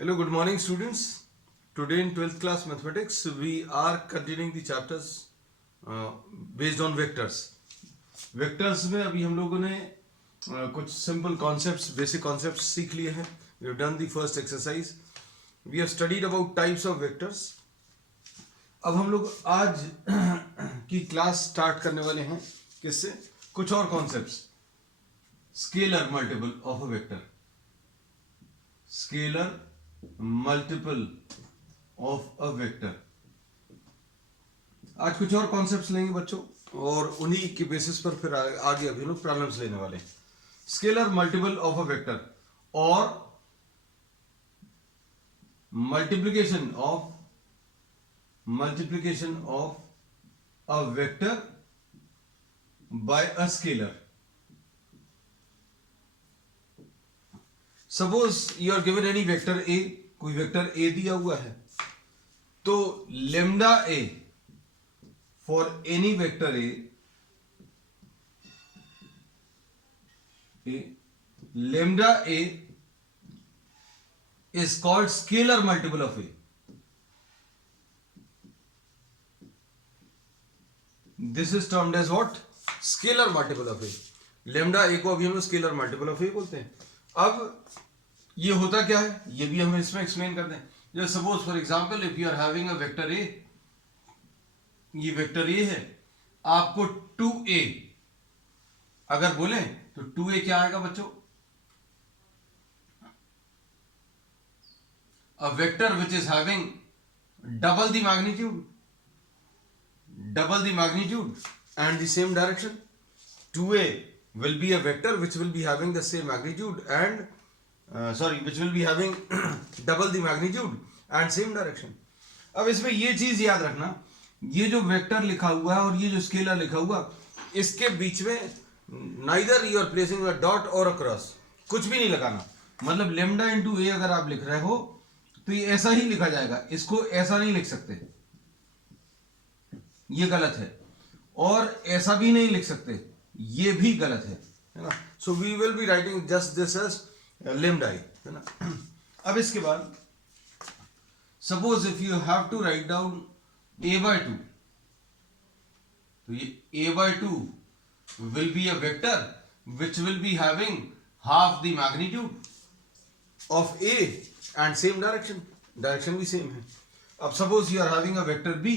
Hello, good morning, students. Today in 12th class mathematics, we are continuing the chapters based on vectors. Vectors में अभी हम लोगों ने कुछ simple concepts, basic concepts सीख लिए हैं. We have done the first exercise. We have studied about types of vectors. अब हम लोग आज की क्लास स्टार्ट करने वाले हैं किससे? कुछ और concepts. Scalar multiple of a vector. Scalar multiple of a vector. आज कुछ और कॉन्सेप्ट्स लेंगे बच्चों और उन्हीं के बेसिस पर फिर आगे अभी लोग प्रॉब्लम्स लेने वाले हैं. Scalar multiple of a vector और multiplication of a vector by a scalar. Suppose you are given any vector A. कोई वेक्टर ए दिया हुआ है तो lambda A for any vector A lambda A is called scalar multiple of A. This is termed as what? Scalar multiple of A. Lambda A को अभी हम scalar multiple of ए बोलते हैं. अब ये होता क्या है ये भी हम इसमें एक्सप्लेन कर दें. जैसे suppose for example if you are having a vector A. ये वेक्टर ए है. आपको 2a अगर बोले तो 2a क्या आएगा बच्चों? अ vector which is having double the magnitude and the same direction. 2a will be a vector which will be having the same magnitude and which will be having double the magnitude and same direction. अब इसमें ये चीज याद रखना, ये जो vector लिखा हुआ है और ये जो स्केलर लिखा हुआ, इसके बीच में neither you are placing a dot or a cross. कुछ भी नहीं लगाना. मतलब लेमडा इंटू ए अगर आप लिख रहे हो तो ये ऐसा ही लिखा जाएगा. इसको ऐसा नहीं लिख सकते, ये गलत है. और ऐसा भी नहीं लिख सकते, ये भी गलत है ना. So we will be writing just this as lambda A, है ना. अब इसके बाद suppose if you have to write down a/2, तो ये a/2 will be a vector which will be having half the magnitude of a and same direction भी same है. अब suppose you are having a vector b.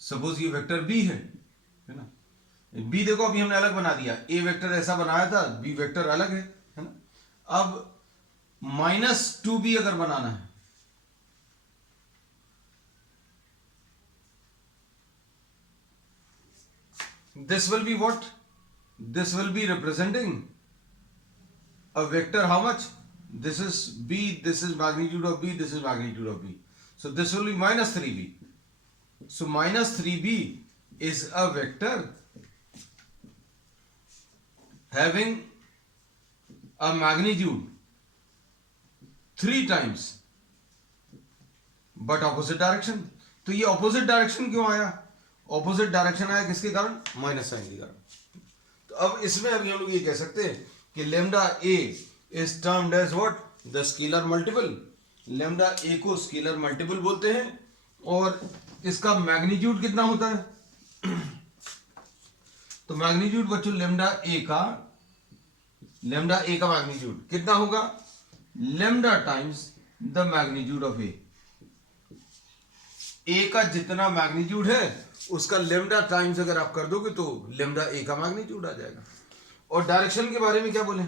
Suppose ये vector B है ना. B देखो अभी हमने अलग बना दिया. ए वेक्टर ऐसा बनाया था, बी वेक्टर अलग है ना. अब -2b अगर बनाना है this will be what? This will be representing a vector. How much? This is b, this is magnitude of b, this is magnitude of b. So this will be -3b. So -3b is a vector having a magnitude 3 times but opposite direction. तो ये opposite direction क्यों आया? opposite direction आया किसके कारण? Minus sign के कारण. तो अब इसमें अभी हम लोग ये कह सकते हैं कि lambda a is termed as what? The scalar multiple. Lambda a को स्केलर मल्टीपल बोलते हैं और इसका मैग्नीट्यूड कितना होता है? तो मैग्नीट्यूड बच्चों लेमडा ए का मैग्नीट्यूड कितना होगा? Lambda times the magnitude of A. A का जितना मैग्नीट्यूड है उसका लेमडा टाइम्स अगर आप कर दोगे तो लेमडा ए का मैग्नीट्यूड आ जाएगा. और डायरेक्शन के बारे में क्या बोले?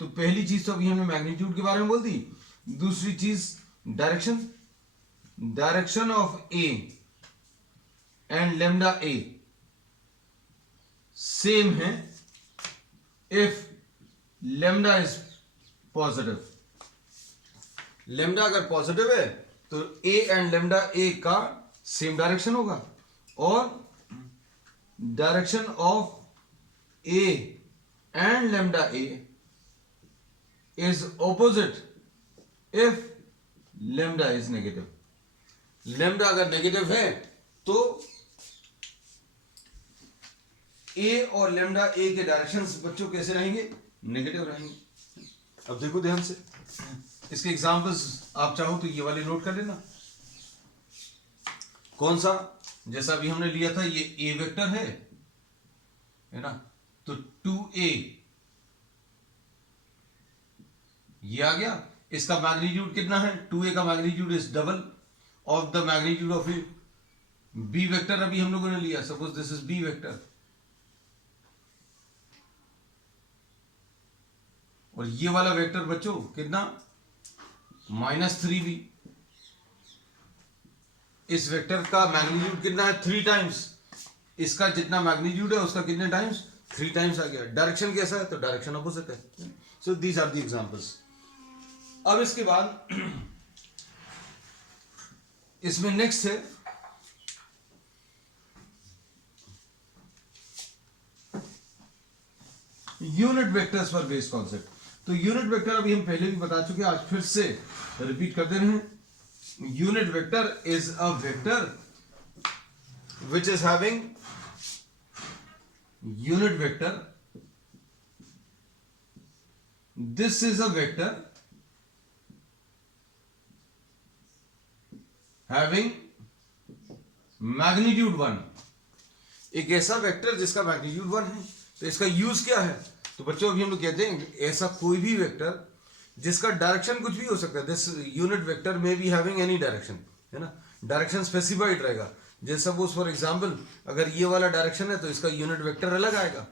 तो पहली चीज तो अभी हमने मैग्नीट्यूड के बारे में बोल दी. दूसरी चीज direction of A and lambda A same है if lambda is positive. Lambda अगर पॉजिटिव है तो ए एंड लेमडा ए का सेम डायरेक्शन होगा और direction of A and lambda A is opposite if lambda is negative. Lambda अगर नेगेटिव है तो ए और लेमडा ए के डायरेक्शंस बच्चों कैसे रहेंगे? नेगेटिव रहेंगे. अब देखो ध्यान से, इसके एग्जांपल्स आप चाहो तो ये वाले नोट कर लेना। कौन सा? जैसा अभी हमने लिया था, ये ए वेक्टर है ना, तो 2a ये आ गया। इसका मैग्नीट्यूड कितना है? 2a का magnitude is double of the magnitude of A. B vector अभी हम लोगों ने लिया, suppose this is B vector, और ये वाला वेक्टर बच्चों कितना? -3b। इस वेक्टर का मैग्नीट्यूड कितना है? 3 टाइम्स। इसका जितना मैग्नीट्यूड है उसका कितने टाइम्स? 3 टाइम्स आ गया। डायरेक्शन कैसा है? तो डायरेक्शन अपोजिट है। So these are the examples. अब इसके बाद इसमें नेक्स्ट है यूनिट वेक्टर्स पर बेस्ड कॉन्सेप्ट। तो यूनिट वेक्टर अभी हम पहले भी बता चुके हैं, आज फिर से रिपीट करते रहे। Unit vector is a vector which is having unit vector. This is a vector having magnitude 1। एक ऐसा वेक्टर जिसका मैग्नीट्यूड 1 है। तो इसका यूज क्या है? तो बच्चों अभी हम लोग कहते हैं ऐसा कोई भी वेक्टर जिसका डायरेक्शन कुछ भी हो सकता है। दिस यूनिट वेक्टर में बी हैविंग एनी डायरेक्शन, है ना, डायरेक्शन स्पेसिफाइड रहेगा। जैसे सपोज फॉर एग्जांपल अगर ये वाला डायरेक्शन है तो इसका यूनिट वेक्टर अलग आएगा,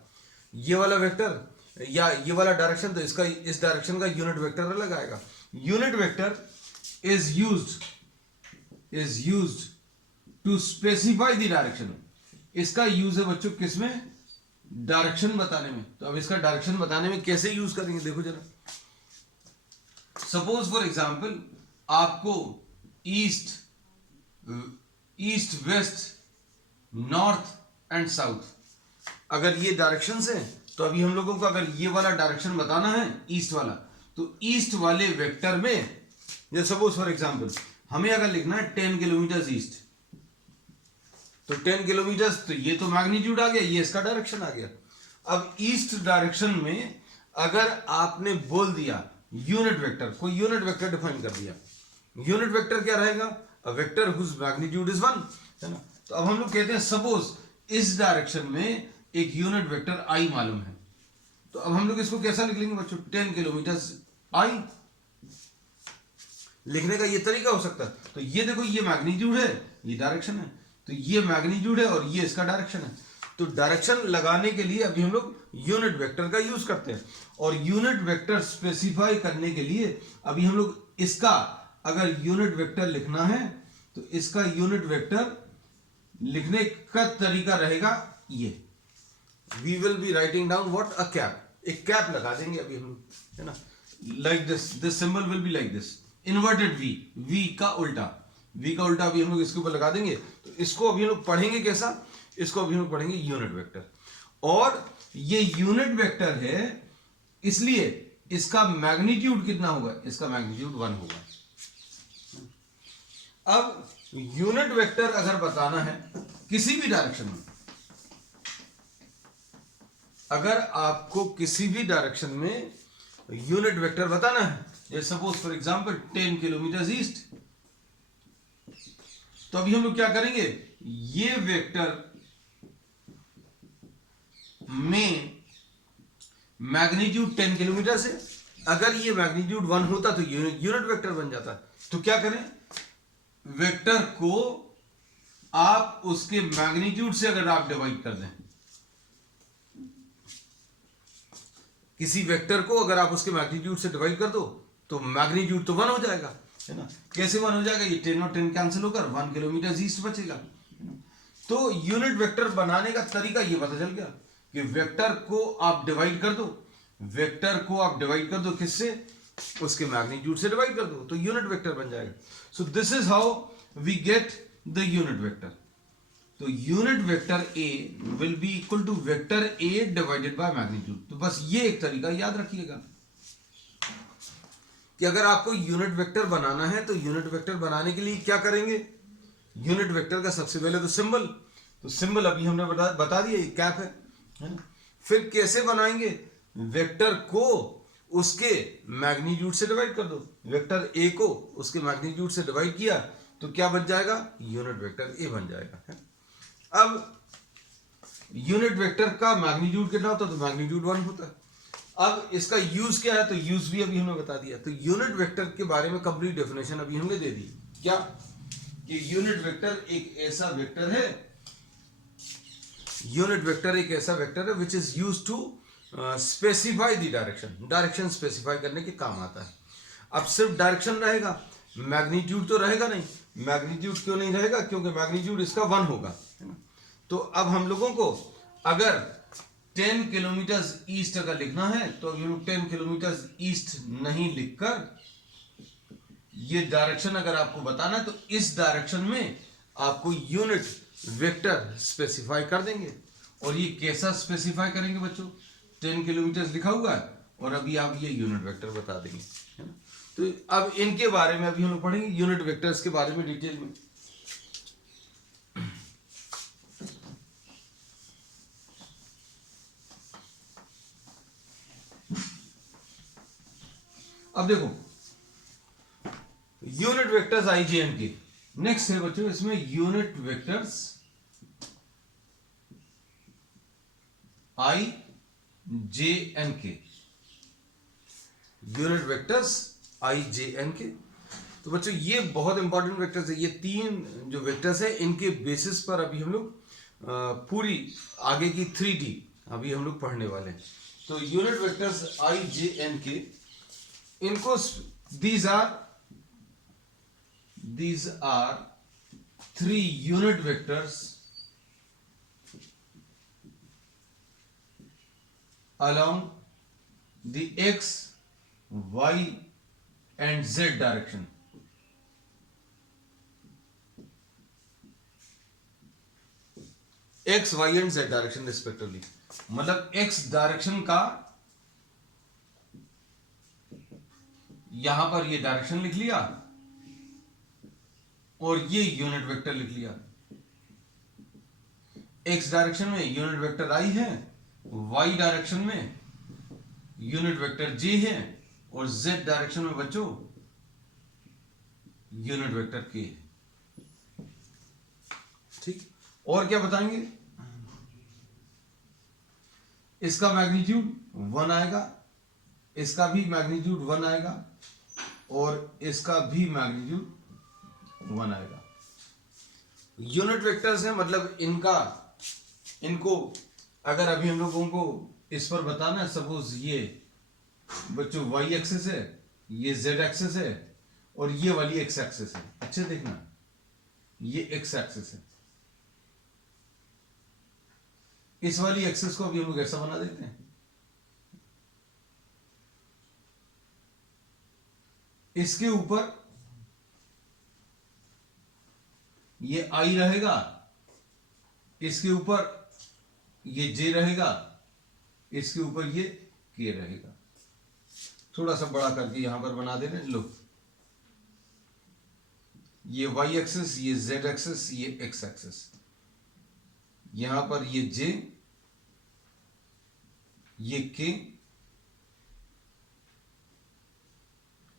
ये वाला वेक्टर या ये वाला डायरेक्शन तो इसका इस डायरेक्शन का यूनिट वेक्टर अलग आएगा। Unit vector is used to specify the direction. इसका यूज है बच्चों किसमें? डायरेक्शन बताने में। तो अब इसका डायरेक्शन बताने में कैसे यूज करेंगे देखो जरा। सपोज फॉर एग्जांपल आपको east west north and south अगर ये डायरेक्शंस हैं, तो अभी हम लोगों को अगर ये वाला डायरेक्शन बताना है ईस्ट वाला, तो ईस्ट वाले वेक्टर में जैसे सपोज फॉर एग्जांपल हमें अगर लिखना है 10 किलोमीटर ईस्ट, तो 10 किलोमीटर, तो ये तो मैग्नीट्यूड आ गया, ये इसका डायरेक्शन आ गया। अब ईस्ट डायरेक्शन में अगर आपने बोल दिया यूनिट वेक्टर, कोई यूनिट वेक्टर डिफाइन कर दिया, यूनिट वेक्टर क्या रहेगा? A vector whose magnitude is 1, है ना। तो अब हम लोग कहते हैं सपोज इस डायरेक्शन में एक यूनिट वेक्टर आई मालूम है, तो अब हम लोग इसको कैसा लिख लेंगे बच्चों? 10 किलोमीटर आई। लिखने का ये तरीका हो सकता है। तो ये देखो, ये मैग्नीट्यूड है, ये डायरेक्शन है, तो ये मैग्नीट्यूड है और ये इसका डायरेक्शन है। तो डायरेक्शन लगाने के लिए अभी हम लोग यूनिट वेक्टर का यूज करते हैं, और यूनिट वेक्टर स्पेसिफाई करने के लिए अभी हम लोग इसका अगर यूनिट वेक्टर लिखना है तो इसका यूनिट वेक्टर लिखने का तरीका रहेगा ये। We will be writing down what? A cap. एक कैप लगा देंगे अभी हम लोग, है ना, like this symbol will be like this, inverted V, V का उल्टा, वी का उल्टा अभी हम लोग इसके ऊपर लगा देंगे। तो इसको अभी हम लोग पढ़ेंगे कैसा? इसको अभी हम लोग पढ़ेंगे यूनिट वेक्टर। और ये यूनिट वेक्टर है इसलिए इसका मैग्नीट्यूड कितना होगा? इसका मैग्नीट्यूड 1 होगा। अब यूनिट वेक्टर अगर बताना है किसी भी डायरेक्शन में, अगर आपको किसी भी डायरेक्शन में यूनिट वेक्टर बताना है, जैसे suppose for example 10 kilometre east, तो अभी हम लोग क्या करेंगे? ये वेक्टर में मैग्नीट्यूड 10 किलोमीटर से, अगर ये मैग्नीट्यूड 1 होता तो यूनिट वेक्टर बन जाता। तो क्या करें? वेक्टर को आप उसके मैग्नीट्यूड से अगर आप डिवाइड कर दें, किसी वेक्टर को अगर आप उसके मैग्नीट्यूड से डिवाइड कर दो तो मैग्नीट्यूड तो 1 हो जाएगा, है ना। कैसे 1 हो जाएगा? ये 10 और 10 कैंसिल होकर 1 किलोमीटर ईस्ट बचेगा। तो यूनिट वेक्टर बनाने का तरीका ये पता चल गया कि वेक्टर को आप डिवाइड कर दो, वेक्टर को आप डिवाइड कर दो किससे? उसके मैग्नीट्यूड से डिवाइड कर दो, तो यूनिट वेक्टर बन जाएगा। So this is how we get the unit vector. तो unit vector A will be equal to vector A divided by magnitude. तो बस ये एक तरीका याद रखिएगा कि अगर आपको यूनिट वेक्टर बनाना है तो यूनिट वेक्टर बनाने के लिए क्या करेंगे? यूनिट वेक्टर का सबसे पहले तो सिंबल, तो सिंबल अभी हमने बता दिया, ये कैप है ना। फिर कैसे बनाएंगे? वेक्टर को उसके मैग्नीट्यूड से डिवाइड कर दो। वेक्टर ए को उसके मैग्नीट्यूड से डिवाइड किया तो क्या बन जाएगा, यूनिट वेक्टर ए बन जाएगा, है? अब यूनिट वेक्टर का मैग्नीट्यूड कितना होता है, तो मैग्नीट्यूड 1 होता है। अब इसका यूज क्या है, तो यूज भी अभी हमने बता दिया। तो यूनिट वेक्टर के बारे में कंप्लीट डेफिनेशन अभी हमने दे दी। क्या कि यूनिट वेक्टर एक ऐसा वेक्टर है, यूनिट वेक्टर एक ऐसा वेक्टर है which is use to specify the direction, direction specify करने के काम आता है। अब सिर्फ डायरेक्शन रहेगा, मैग्नीट्यूड तो रहेगा नहीं। मैग्नीट्यूड क्यों नहीं रहेगा, क्योंकि मैग्नीट्यूड इसका 1 होगा, है ना। तो अब हम लोगों को अगर 10 किलोमीटर ईस्ट अगर लिखना है तो अभी हम 10 किलोमीटर ईस्ट नहीं लिखकर ये डायरेक्शन अगर आपको बताना है तो इस डायरेक्शन में आपको यूनिट वेक्टर स्पेसिफाई कर देंगे। और ये कैसा स्पेसिफाई करेंगे बच्चों, 10 किलोमीटर लिखा हुआ है और अभी आप ये यूनिट वेक्टर बता देंगे, है ना। तो अब इनके बारे में अभी हम लोग पढ़ेंगे, यूनिट वेक्टर्स के बारे में डिटेल में। अब देखो यूनिट वेक्टर्स आई जे एन के, नेक्स्ट है बच्चों इसमें यूनिट वेक्टर्स आई जे एन के, यूनिट वेक्टर्स आई जे एन के। तो बच्चों ये बहुत इंपॉर्टेंट वेक्टर्स है। ये 3 जो वेक्टर्स है इनके बेसिस पर अभी हम लोग पूरी आगे की 3D अभी हम लोग पढ़ने वाले हैं। तो यूनिट वेक्टर्स आई जे एन के, इनको these are 3 unit vectors along the x, y and z direction. x, y and z direction respectively। मतलब x डायरेक्शन का यहां पर ये डायरेक्शन लिख लिया और ये यूनिट वेक्टर लिख लिया। x डायरेक्शन में यूनिट वेक्टर i है, y डायरेक्शन में यूनिट वेक्टर j है और z डायरेक्शन में बच्चों यूनिट वेक्टर k है। ठीक, और क्या बताएंगे, इसका मैग्नीट्यूड 1 आएगा, इसका भी मैग्नीट्यूड 1 आएगा और इसका भी मैग्नीट्यूड 1 आएगा। यूनिट वेक्टर्स है, मतलब इनको अगर अभी हम लोगों को इस पर बताना है, सपोज ये बच्चों y एक्सिस है, ये z एक्सिस है और ये वाली x एक्सिस है। अच्छे देखना, ये x एक्सिस है, इस वाली एक्सिस को अभी हम लोग ऐसा बना देते हैं। इसके ऊपर ये i रहेगा, इसके ऊपर ये j रहेगा, इसके ऊपर ये k रहेगा। थोड़ा सा बड़ा करके यहां पर बना देना। लो, ये y एक्सिस, ये z एक्सिस, ये x एक्सिस, यहां पर ये j, ये k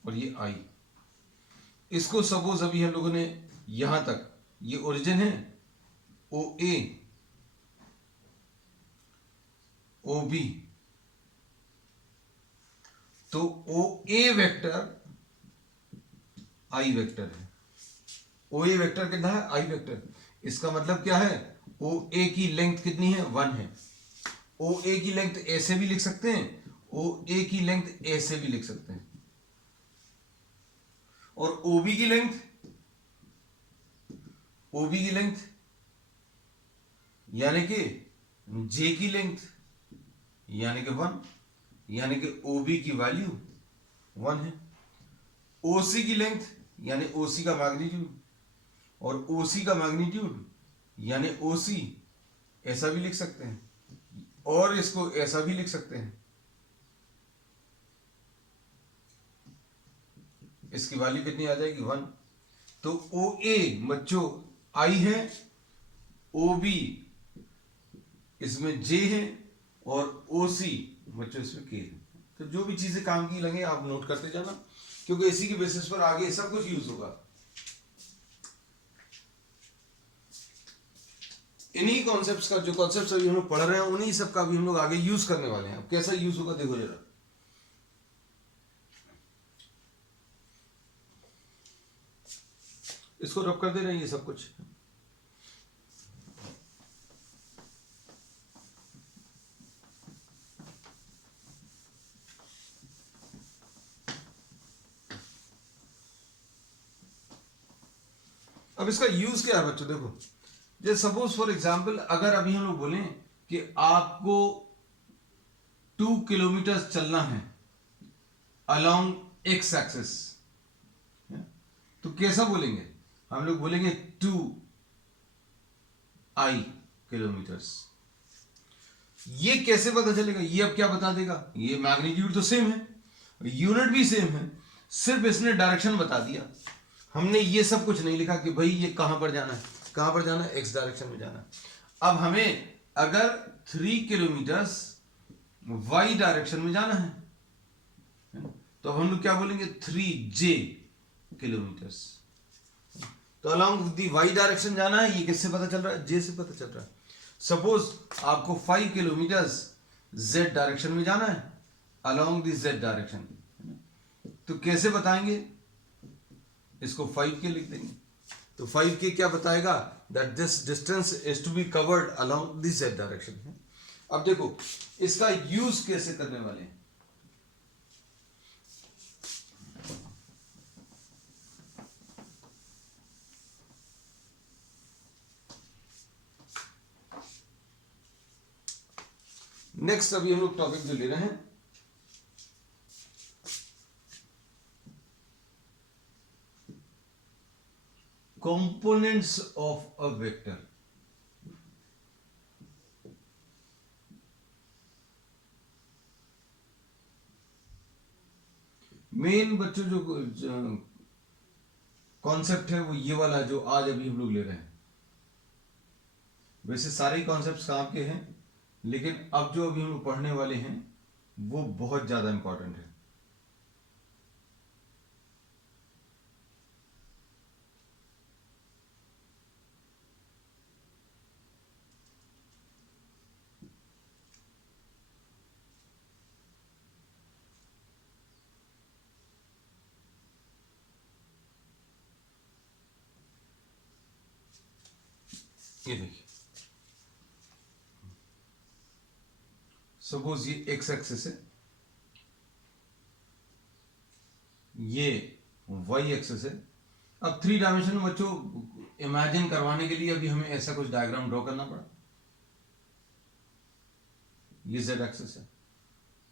और ये i। इसको सपोज अभी हम लोगों ने यहां तक, ये ओरिजिन है OA, OB, तो OA वेक्टर I वेक्टर है। OA वेक्टर कितना है, I वेक्टर। इसका मतलब क्या है, OA की लेंथ कितनी है, 1 है। OA की लेंथ ऐसे भी लिख सकते हैं, OA की लेंथ ऐसे भी लिख सकते हैं, और OB की लेंथ यानी कि J की लेंथ यानी कि 1, यानी कि OB की वैल्यू 1 है। OC की लेंथ यानी OC का मैग्नीट्यूड, और OC का मैग्नीट्यूड यानी OC ऐसा भी लिख सकते हैं और इसको ऐसा भी लिख सकते हैं। इसकी वैल्यू कितनी आ जाएगी, 1। तो OA बच्चों I है, OB इसमें J है और OC बच्चों इसमें K है। तो जो भी चीजें काम की लगे आप नोट करते जाना, क्योंकि इसी के बेसिस पर आगे सब कुछ यूज होगा। इन्हीं कॉन्सेप्ट्स का, जो कॉन्सेप्ट्स अभी हम लोग पढ़ रहे हैं, उन्हीं सब का भी हम लोग आगे यूज करने वाले हैं। अब कैसा यूज होगा देखो जरा। इसको रब कर दे रहे हैं ये सब कुछ। अब इसका यूज क्या है बच्चों, देखो जैसे सपोज फॉर एग्जांपल अगर अभी हम लोग बोलें कि आपको 2 किलोमीटर चलना है अलोंग एक्स एक्सिस, तो कैसा बोलेंगे हम लोग, बोलेंगे 2i किलोमीटर्स। ये कैसे पता चलेगा, ये अब क्या बता देगा, ये मैग्नीट्यूड तो सेम है, यूनिट भी सेम है, सिर्फ इसने डायरेक्शन बता दिया। हमने ये सब कुछ नहीं लिखा कि भाई ये कहां पर जाना है, कहां पर जाना है, एक्स डायरेक्शन में जाना है। अब हमें अगर 3 किलोमीटर वाई डायरेक्शन में जाना है तो हम लोग क्या बोलेंगे, 3j किलोमीटर्स। तो अलोंग दी वाई डायरेक्शन जाना है, ये किससे पता चल रहा है, जे से पता चल रहा है। सपोज आपको 5 किलोमीटर जेड डायरेक्शन में जाना है अलोंग दी जेड डायरेक्शन, तो कैसे बताएंगे, इसको 5k लिख देंगे। तो 5k क्या बताएगा, that this distance is to be covered along the Z direction. अब देखो इसका यूज कैसे करने वाले हैं। नेक्स्ट अभी हम लोग टॉपिक जो ले रहे हैं, components of a vector. Main बच्चों जो कॉन्सेप्ट है वो ये वाला जो आज अभी हम लोग ले रहे हैं। वैसे सारे कॉन्सेप्ट्स काम के हैं, लेकिन अब जो अभी हम लोग पढ़ने वाले हैं वो बहुत ज्यादा इंपॉर्टेंट है। ये देखिए, सपोज ये एक्स एक्सिस है, ये वाई एक्सिस है। अब 3 डायमेंशन में बच्चों इमेजिन करवाने के लिए अभी हमें ऐसा कुछ डायग्राम ड्रॉ करना पड़ा। ये जेड एक्सिस है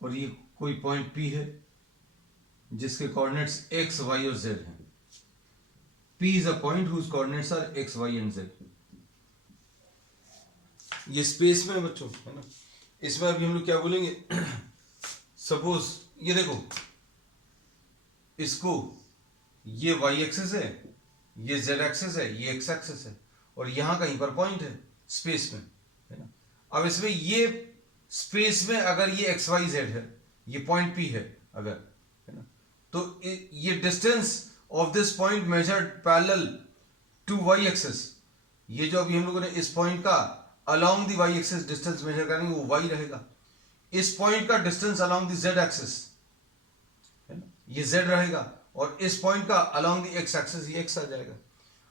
और ये कोई पॉइंट P है जिसके कोऑर्डिनेट्स x, y और z हैं। P is a point whose coordinates are x, y and z। ये स्पेस में है बच्चों, है ना। इसमें अभी हम लोग क्या बोलेंगे, सपोज ये देखो, इसको ये y एक्सिस है, ये z एक्सिस है, ये x एक्सिस है और यहां कहीं पर पॉइंट है स्पेस में, है ना। अब इसमें ये स्पेस में अगर ये x, y, z है, ये पॉइंट P है अगर, है ना, तो ये distance of this point measured parallel to y axis, ये जो अभी हम लोगों ने इस पॉइंट का along the y axis distance measure करेंगे वो y रहेगा। इस पॉइंट का distance along the z axis, है ना, ये z रहेगा और इस पॉइंट का अलोंग दी x एक्सिस ये x आ जाएगा।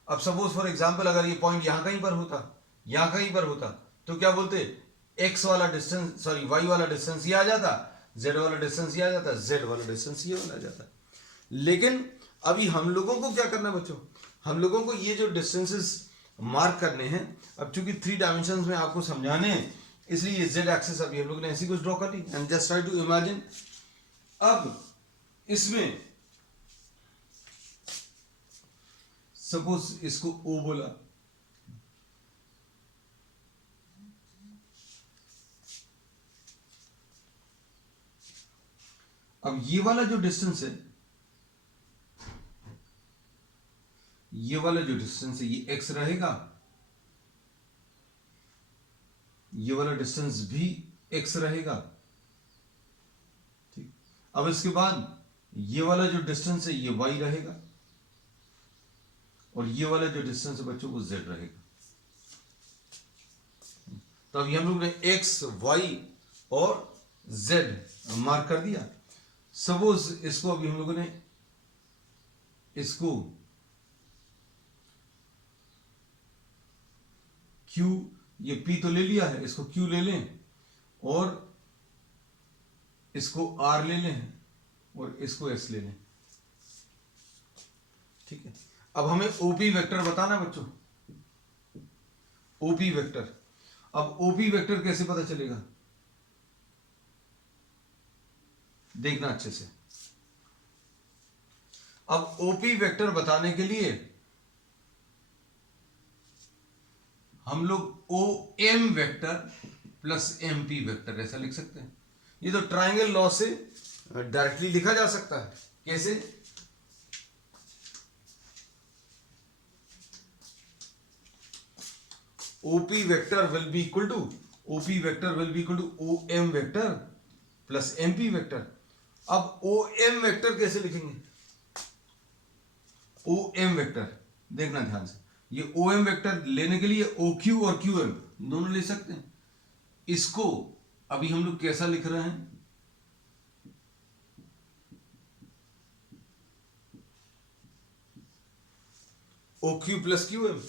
अब सपोज फॉर एग्जांपल अगर ये पॉइंट यहां कहीं पर होता, यहां कहीं पर होता, तो क्या बोलते, x वाला डिस्टेंस, सॉरी y वाला डिस्टेंस ये आ जाता, z वाला डिस्टेंस ये आ जाता, z वाला डिस्टेंस ये वाला आ जाता। लेकिन अभी हम लोगों को क्या करना है बच्चों, हम लोगों को ये जो डिस्टेंसेस मार्क करने हैं, अब चूंकि 3 डायमेंशंस में आपको समझाने हैं, इसलिए ये z एक्सिस अभी हम लोग ने ऐसी कुछ ड्रॉ कर ली and just try to imagine. अब इसमें सपोज इसको O बोला, अब ये वाला जो डिस्टेंस है, ये वाला जो डिस्टेंस है ये x रहेगा, ये वाला डिस्टेंस भी x रहेगा, ठीक। अब इसके बाद ये वाला जो डिस्टेंस है ये y रहेगा और ये वाला जो डिस्टेंस है बच्चों वो z रहेगा। तो अभी हम लोग ने x, y और z मार्क कर दिया। सपोज इसको अभी हम लोगों ने इसको q, ये p तो ले लिया है, इसको q ले लें और इसको r ले लें और इसको s ले लें। ठीक है, अब हमें OP वेक्टर बताना है बच्चों, OP वेक्टर। अब OP वेक्टर कैसे पता चलेगा, देखना अच्छे से। अब OP वेक्टर बताने के लिए हम लोग OM vector plus MP vector ऐसा लिख सकते हैं। ये तो ट्राइंगल लॉ से डायरेक्टली लिखा जा सकता है। कैसे, OP vector will be equal to OM vector plus MP vector. अब OM वेक्टर कैसे लिखेंगे, OM वेक्टर देखना ध्यान से, ये OM वेक्टर लेने के लिए OQ और QM दोनों ले सकते हैं। इसको अभी हम लोग कैसा लिख रहे हैं, OQ प्लस QM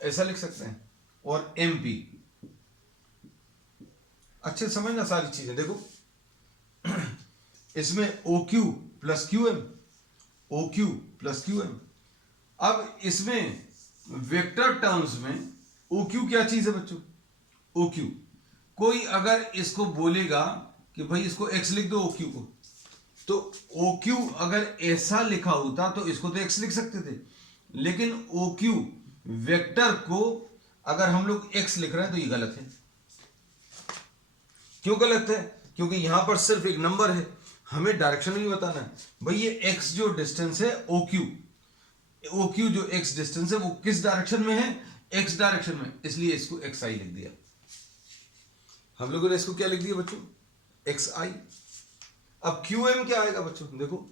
ऐसा लिख सकते हैं, और MP। अच्छे समझना सारी चीजें, देखो इसमें OQ प्लस QM। अब इसमें वेक्टर टर्म्स में OQ क्या चीज है बच्चों, OQ कोई अगर इसको बोलेगा कि भाई इसको x लिख दो OQ को, तो OQ अगर ऐसा लिखा होता तो इसको तो x लिख सकते थे, लेकिन OQ वेक्टर को अगर हम लोग x लिख रहे हैं तो ये गलत है। क्यों गलत है, क्योंकि यहां पर सिर्फ एक नंबर है, हमें डायरेक्शन भी बताना है। भाई ये x जो डिस्टेंस है OQ जो x डिस्टेंस है वो किस डायरेक्शन में है, x डायरेक्शन में, इसलिए इसको xi लिख दिया। हम लोगों ने इसको क्या लिख दिया बच्चों, xi। अब QM क्या आएगा बच्चों, देखो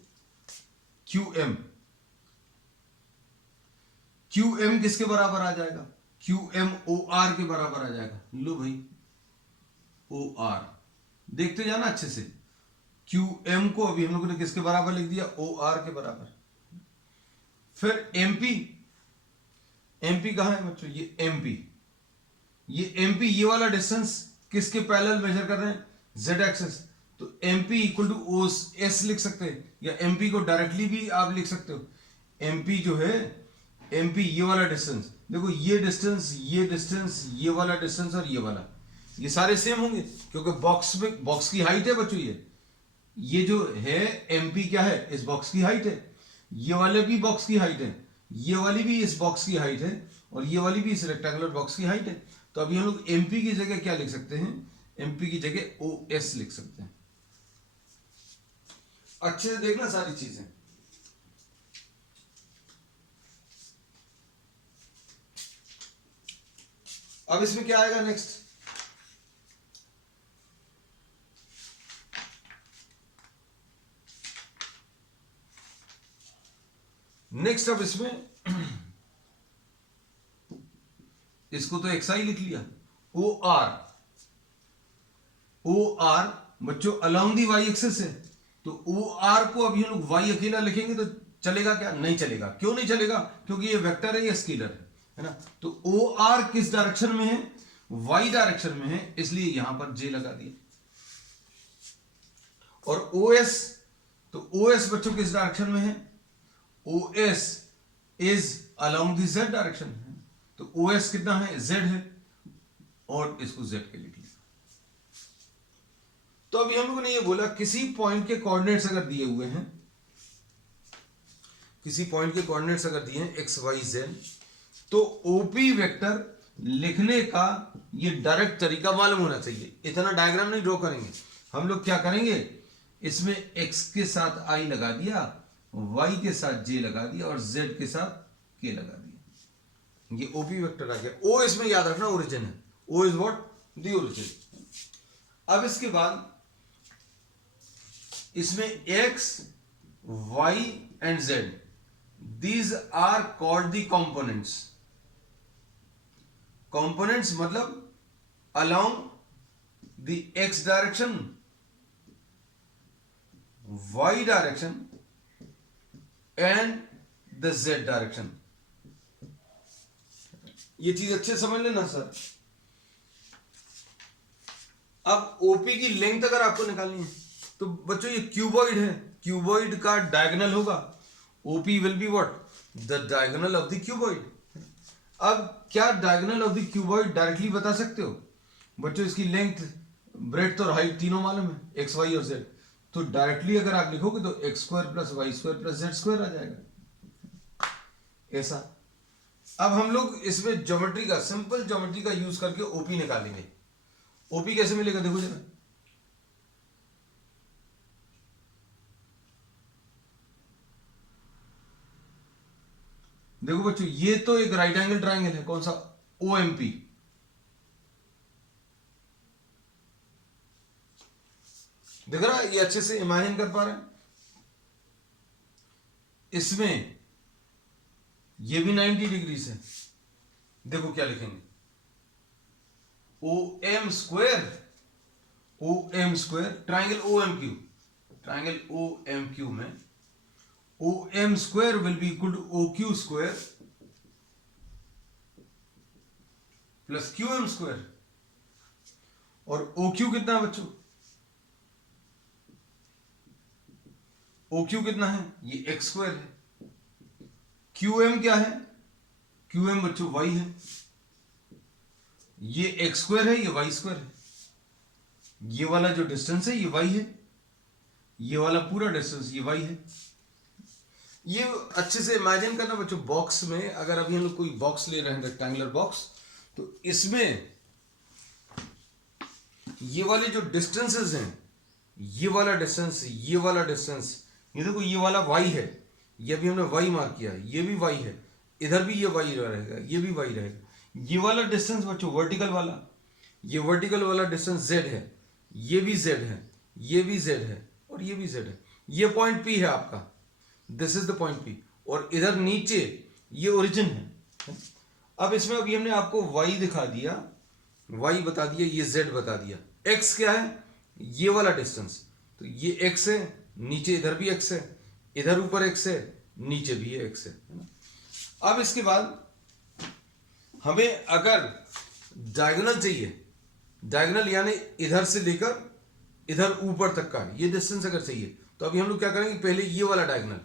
QM किसके बराबर आ जाएगा, QM OR के बराबर आ जाएगा। लो भाई OR, देखते जाना अच्छे से। QM को अभी हम लोगों ने किसके बराबर लिख दिया, OR के बराबर। फिर MP कहां है बच्चों, ये MP, ये वाला डिस्टेंस किसके पैरेलल मेजर कर रहे हैं, Z एक्सिस। तो MP इक्वल टू S लिख सकते हैं, या MP को डायरेक्टली भी आप लिख सकते हो। MP जो है, MP ये वाला डिस्टेंस, देखो ये डिस्टेंस, ये वाला डिस्टेंस और ये वाला, ये सारे सेम होंगे क्योंकि बॉक्स की हाइट है बच्चों। ये जो है MP क्या है, इस बॉक्स की हाइट है, ये वाले भी बॉक्स की हाइट है, ये वाली भी इस बॉक्स की हाइट है, और ये वाली भी इस रेक्टेंगुलर बॉक्स की हाइट है। तो अभी हम लोग MP की जगह क्या लिख सकते हैं, MP की जगह OS लिख सकते हैं। अच्छे से देखना सारी चीजें। अब इसमें क्या आएगा नेक्स्ट, अब इसमें इसको तो xi लिख लिया, OR बच्चों अलोंग दी y एक्सिस है, तो OR को अभी हम लोग y अकेला लिखेंगे तो चलेगा क्या, नहीं चलेगा। क्यों नहीं चलेगा, क्योंकि ये वेक्टर है, ये स्केलर है ना। तो OR किस डायरेक्शन में है, y डायरेक्शन में है, इसलिए यहां पर j लगा दिया। और OS, तो OS बच्चों किस डायरेक्शन में है, OS is along the z direction, तो OS कितना है, z है, और इसको z के लिख लिया। तो अभी हम लोगों ने ये बोला किसी पॉइंट के कोऑर्डिनेट्स अगर दिए हुए हैं, x y z, तो OP वेक्टर लिखने का ये डायरेक्ट तरीका मालूम होना चाहिए। इतना डायग्राम नहीं ड्रॉ करेंगे हम लोग, क्या करेंगे, इसमें x के साथ I लगा दिया, y के साथ j लगा दिया, और z के साथ k लगा दिया। ये OP वेक्टर आ गया। O इसमें याद रखना ओरिजिन है, O is what, the origin. अब इसके बाद इसमें x, y and z, these are called the components. Components मतलब along the x direction, y direction and the z direction. ये चीज अच्छे समझ लेना सर. अब ओपी की लेंथ अगर आपको निकालनी है तो बच्चों ये क्यूबॉइड है, क्यूबॉइड का डायगोनल होगा. OP will be what? The diagonal of the cuboid. अब क्या diagonal of the cuboid directly बता सकते हो बच्चों? इसकी लेंथ, ब्रेड्थ और हाइट तीनों मालूम है, एक्स वाई और जेड. तो डायरेक्टली अगर आप लिखोगे तो X square plus Y square plus Z square आ जाएगा. ऐसा. अब हम लोग इसमें ज्योमेट्री का, सिंपल ज्योमेट्री का यूज करके ओपी निकालेंगे. ओपी कैसे मिलेगा देखो जरा. देखो बच्चों, ये तो एक राइट एंगल ट्राइंगल है. कौन सा? ओएमपी. देख रहा है? ये अच्छे से इमेजिन कर पा रहे हैं. इसमें ये भी 90 डिग्री से. देखो क्या लिखेंगे, O M square, O M square triangle O M Q, triangle O M Q में O M square will be equal to O Q square plus Q M square. और ओ क्यू कितना है बच्चों? O Q कितना है? ये x square है. Q M क्या है? क्यू एम बच्चों वाई है. ये एक्स स्क्वायर है, ये वाई स्क्वायर है. ये वाला जो डिस्टेंस है ये वाई है, ये वाला पूरा डिस्टेंस ये वाई है. ये अच्छे से इमेजिन करना बच्चों. बॉक्स में अगर अभी हम लोग कोई बॉक्स ले रहे हैं, रेक्टेंगुलर बॉक्स, तो इसमें ये वाले जो डिस्टेंसेस हैं, ये वाला डिस्टेंस, ये वाला डिस्टेंस, ये देखो ये वाला y है, ये भी हमने y मार्क किया, ये भी y है, इधर भी ये y रहेगा, ये भी y रहेगा. ये वाला डिस्टेंस बच्चों वर्टिकल वाला, ये वर्टिकल वाला डिस्टेंस z है, ये भी z है, ये भी z है और ये भी z है. ये पॉइंट P है आपका, this is the point P. और इधर नीचे ये ओरिजिन है. अब इसमें अभी हमने आपको y दिखा दिया, y बता दिया, ये z बता दिया. x क्या है? ये वाला डिस्टेंस. तो ये x है, नीचे इधर भी x है, इधर ऊपर x है, नीचे भी ये x है ना. अब इसके बाद हमें अगर डायगोनल चाहिए, डायगोनल यानी इधर से लेकर इधर ऊपर तक का ये डिस्टेंस अगर चाहिए, तो अभी हम लोग क्या करेंगे, पहले ये वाला डायगोनल,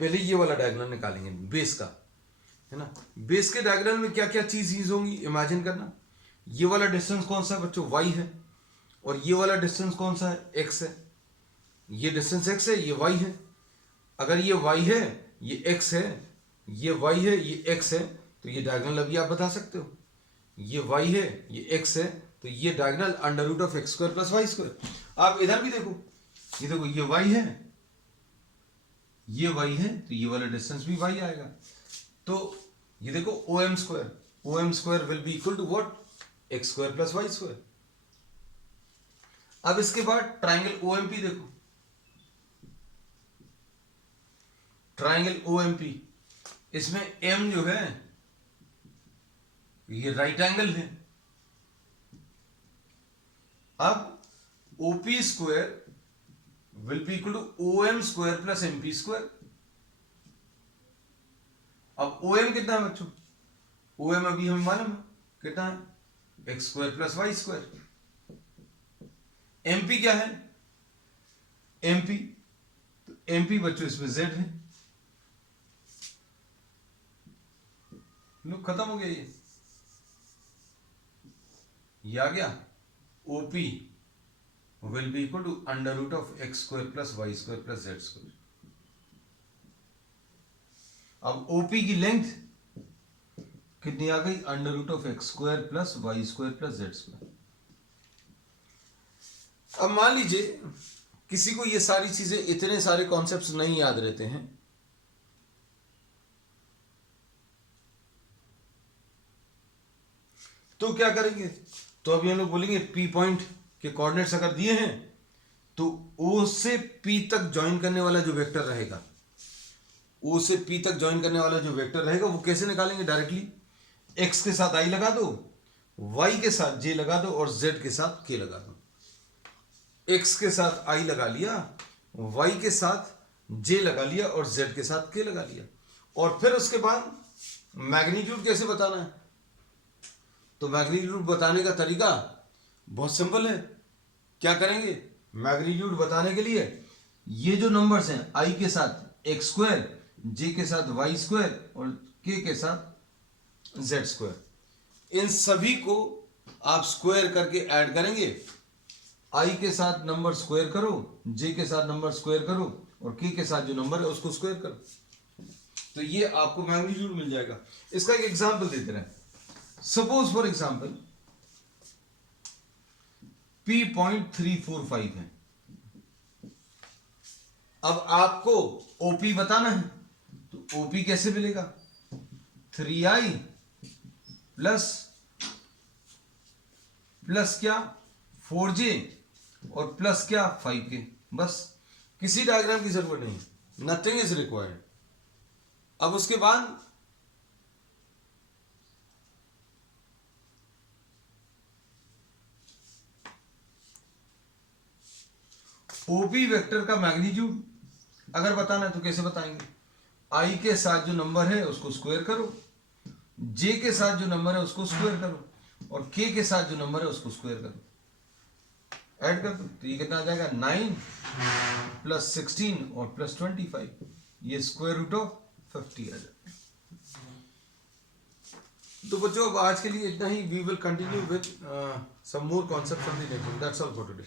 पहले ये वाला डायगोनल निकालेंगे बेस का, है ना. बेस के डायगोनल में क्या क्या चीज यूज होंगी इमेजिन करना. ये वाला डिस्टेंस कौन सा है बच्चों? y है. और ये वाला डिस्टेंस कौन सा है? x है. ये डिस्टेंस x है, ये y है. अगर ये y है, ये x है, ये y है, ये x है, तो ये डायगोनल अभी आप बता सकते हो. ये y है, ये x है, तो ये diagonal under root of X square plus Y square. आप इधर भी देखो, ये देखो ये y है, ये y है, तो ये वाला डिस्टेंस भी y आएगा. तो ये देखो O M square will be equal to what? X square plus Y square. अब इसके बाद ट्राइंगल ओएमपी देखो, ट्राइंगल ओएमपी, इसमें m जो है ये राइट एंगल है. अब OP square will be equal to O M square plus MP square. अब ओ एम कितना है बच्चों? ओ एम अभी हमें मालूम है कितना है, X square plus Y square. MP क्या है? एमपी, तो एमपी बच्चों इसमें जेड है. लो खत्म हो गया ये आ गया. OP will be equal to under root of X square plus Y square plus Z square. अब ओपी की लेंथ कितनी आ गई? Under root of X square plus Y square plus Z square. अब मान लीजिए किसी को ये सारी चीजें, इतने सारे कॉन्सेप्ट्स नहीं याद रहते हैं, तो क्या करेंगे? तो अभी हम लोग बोलेंगे पी पॉइंट के कोऑर्डिनेट्स अगर दिए हैं तो ओ से पी तक ज्वाइन करने वाला जो वेक्टर रहेगा, ओ से पी तक ज्वाइन करने वाला जो वेक्टर रहेगा वो कैसे निकालेंगे? डायरेक्टली एक्स के साथ आई लगा दो, वाई के साथ जे लगा दो और जेड के साथ के लगा दो। एक्स के साथ आई लगा लिया, वाई के साथ जे लगा लिया और जेड के साथ के लगा लिया। और फिर उसके बाद मैग्नीट्यूड कैसे बताना है? तो मैग्नीट्यूड बताने का तरीका बहुत सिंपल है। क्या करेंगे? मैग्नीट्यूड बताने के लिए ये जो नंबर्स हैं, आई के साथ एक्स स्क्वायर, जे के साथ वाई स्क्वायर और के साथ जेड स्क्वायर, इन सभी को आप स्क्वायर करके ऐड करेंगे। आई के साथ नंबर स्क्वायर करो, जे के साथ नंबर स्क्वायर करो और के साथ जो नंबर है उसको स्क्वायर करो, तो ये आपको मैग्नीट्यूड मिल जाएगा। इसका एक एग्जांपल देते रहे। सपोज फॉर एग्जांपल P.345 है। अब आपको OP बताना है, तो OP कैसे मिलेगा? 3i प्लस क्या 4j और प्लस क्या 5k। बस, किसी डायग्राम की जरूरत नहीं, नथिंग इज रिक्वायर्ड। अब उसके बाद OP वेक्टर का मैग्नीट्यूड अगर बताना है तो कैसे बताएंगे? आई के साथ जो नंबर है उसको स्क्वायर करो, जे के साथ जो नंबर है उसको स्क्वायर करो और के साथ जो नंबर है उसको स्क्वायर करो, ऐड कर दो। तो ये कितना आ जाएगा? 9 प्लस 16 और प्लस 25, ये स्क्वायर रूट ऑफ 50 आ जाएगा। तो बच्चों अब आज के लिए इतना ही। We will continue with some more concept from the next. That's all for today.